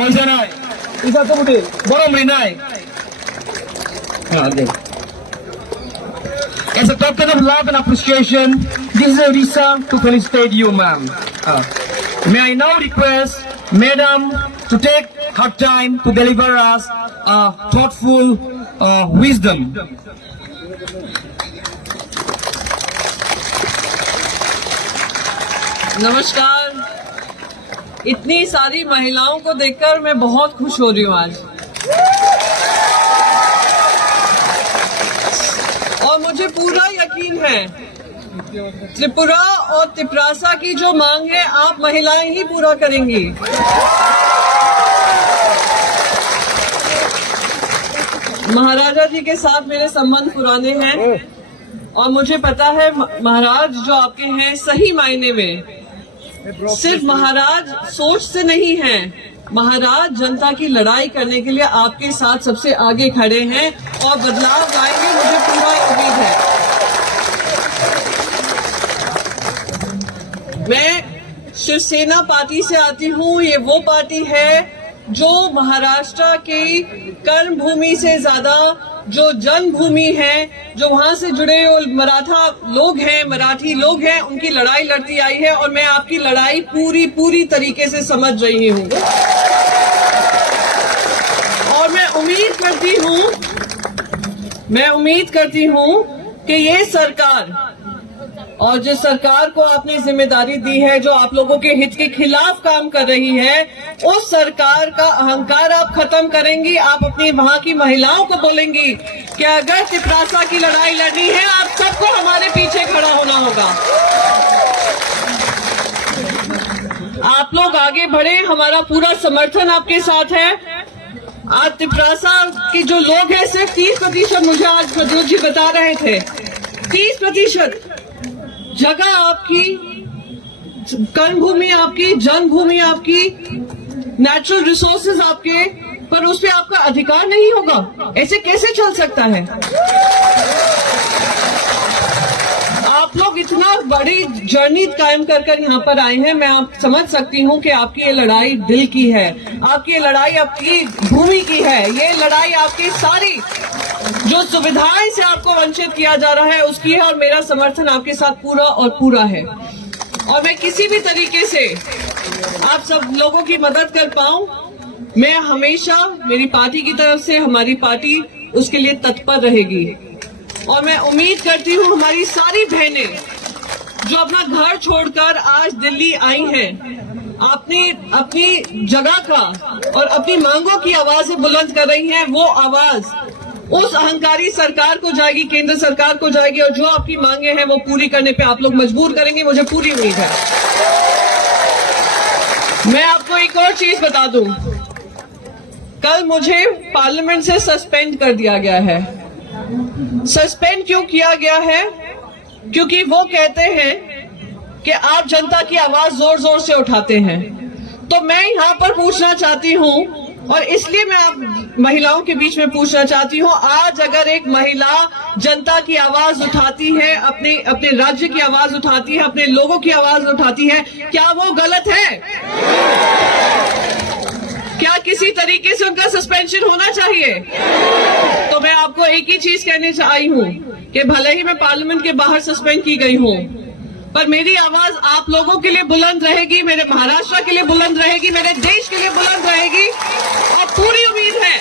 Kaisa nai? Isa to bude. Boromri nai? Okay. As a token of love and appreciation, this is a visa to felicitate you, ma'am. May I now request Madam to take her time to deliver us thoughtful wisdom. नमस्कार। इतनी सारी महिलाओं को देखकर मैं बहुत खुश हो रही हूँ आज, और मुझे पूरा यकीन है त्रिपुरा और तिपरासा की जो मांग है आप महिलाएं ही पूरा करेंगी। महाराजा जी के साथ मेरे संबंध पुराने हैं और मुझे पता है महाराज जो आपके हैं सही मायने में सिर्फ महाराज सोच से नहीं हैं, महाराज जनता की लड़ाई करने के लिए आपके साथ सबसे आगे खड़े हैं और बदलाव लाएंगे, मुझे पूरा उम्मीद है। मैं शिवसेना पार्टी से आती हूँ। ये वो पार्टी है जो महाराष्ट्र की कर्म भूमि से ज्यादा जो जन्मभूमि है, जो वहां से जुड़े मराठा लोग हैं, मराठी लोग हैं, उनकी लड़ाई लड़ती आई है और मैं आपकी लड़ाई पूरी तरीके से समझ रही हूँ। और मैं उम्मीद करती हूँ कि ये सरकार और जिस सरकार को आपने जिम्मेदारी दी है, जो आप लोगों के हित के खिलाफ काम कर रही है, उस सरकार का अहंकार आप खत्म करेंगी। आप अपनी वहां की महिलाओं को बोलेंगी कि अगर तिपरासा की लड़ाई लड़नी है, आप सबको हमारे पीछे खड़ा होना होगा। आप लोग आगे बढ़े, हमारा पूरा समर्थन आपके साथ है। आज तिपरासा के जो लोग हैं, सिर्फ 30%, मुझे आज प्रद्योत जी बता रहे थे, 30% जगह आपकी, कर्मभूमि आपकी, जन्मभूमि आपकी, नेचुरल रिसोर्सेज आपके, पर उस पे आपका अधिकार नहीं होगा। ऐसे कैसे चल सकता है? आप लोग इतना बड़ी जर्नी कायम कर यहाँ पर आए हैं। मैं आप समझ सकती हूँ कि आपकी ये लड़ाई दिल की है, आपकी ये लड़ाई आपकी भूमि की है, ये लड़ाई आपकी सारी जो सुविधाएं से आपको वंचित किया जा रहा है उसकी है, और मेरा समर्थन आपके साथ पूरा है। और मैं किसी भी तरीके से आप सब लोगों की मदद कर पाऊं, मैं हमेशा मेरी पार्टी की तरफ से, हमारी पार्टी उसके लिए तत्पर रहेगी। और मैं उम्मीद करती हूं हमारी सारी बहनें जो अपना घर छोड़कर आज दिल्ली आई हैं, अपनी जगह का और अपनी मांगों की आवाजें बुलंद कर रही हैं, वो आवाज उस अहंकारी सरकार को जाएगी, केंद्र सरकार को जाएगी, और जो आपकी मांगे हैं वो पूरी करने पे आप लोग मजबूर करेंगे, मुझे पूरी उम्मीद है। मैं आपको एक और चीज बता दूं, कल मुझे पार्लियामेंट से सस्पेंड कर दिया गया है। सस्पेंड क्यों किया गया है? क्योंकि वो कहते हैं कि आप जनता की आवाज जोर जोर से उठाते हैं। तो मैं यहाँ पर पूछना चाहती हूँ, और इसलिए मैं आप महिलाओं के बीच में पूछना चाहती हूँ, आज अगर एक महिला जनता की आवाज उठाती है, अपने राज्य की आवाज उठाती है, अपने लोगों की आवाज उठाती है, क्या वो गलत है? क्या किसी तरीके से उनका सस्पेंशन होना चाहिए? तो मैं आपको एक ही चीज कहने आई हूँ कि भले ही मैं पार्लियामेंट के बाहर सस्पेंड की गई हूँ, पर मेरी आवाज आप लोगों के लिए बुलंद रहेगी, मेरे महाराष्ट्र के लिए बुलंद रहेगी, मेरे देश के लिए बुलंद रहेगी। और पूरी उम्मीद है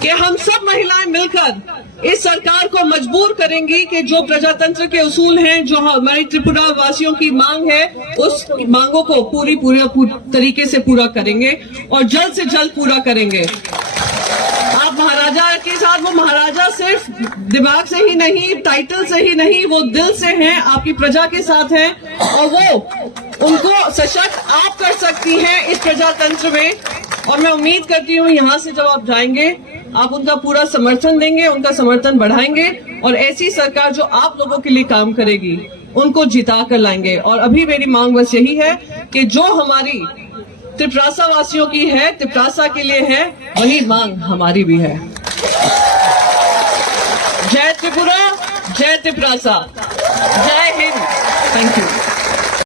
कि हम सब महिलाएं मिलकर इस सरकार को मजबूर करेंगी कि जो प्रजातंत्र के उसूल हैं, जो हमारी त्रिपुरा वासियों की मांग है, उस मांगों को पूरी तरीके से पूरा करेंगे और जल्द से जल्द पूरा करेंगे। आप महाराजा के साथ, वो महाराजा सिर्फ दिमाग से ही नहीं, टाइटल से ही नहीं, वो दिल से हैं, आपकी प्रजा के साथ हैं, और वो उनको सशक्त आप कर सकती हैं इस प्रजातंत्र में। और मैं उम्मीद करती हूँ यहाँ से जब आप जाएंगे, आप उनका पूरा समर्थन देंगे, उनका समर्थन बढ़ाएंगे, और ऐसी सरकार जो आप लोगों के लिए काम करेगी उनको जिता कर लाएंगे। और अभी मेरी मांग बस यही है कि जो हमारी तिपरासा वासियों की है, तिपरासा के लिए है, वही मांग हमारी भी है। जय त्रिपुरा, जय तिपरासा, जय हिंद। Thank you.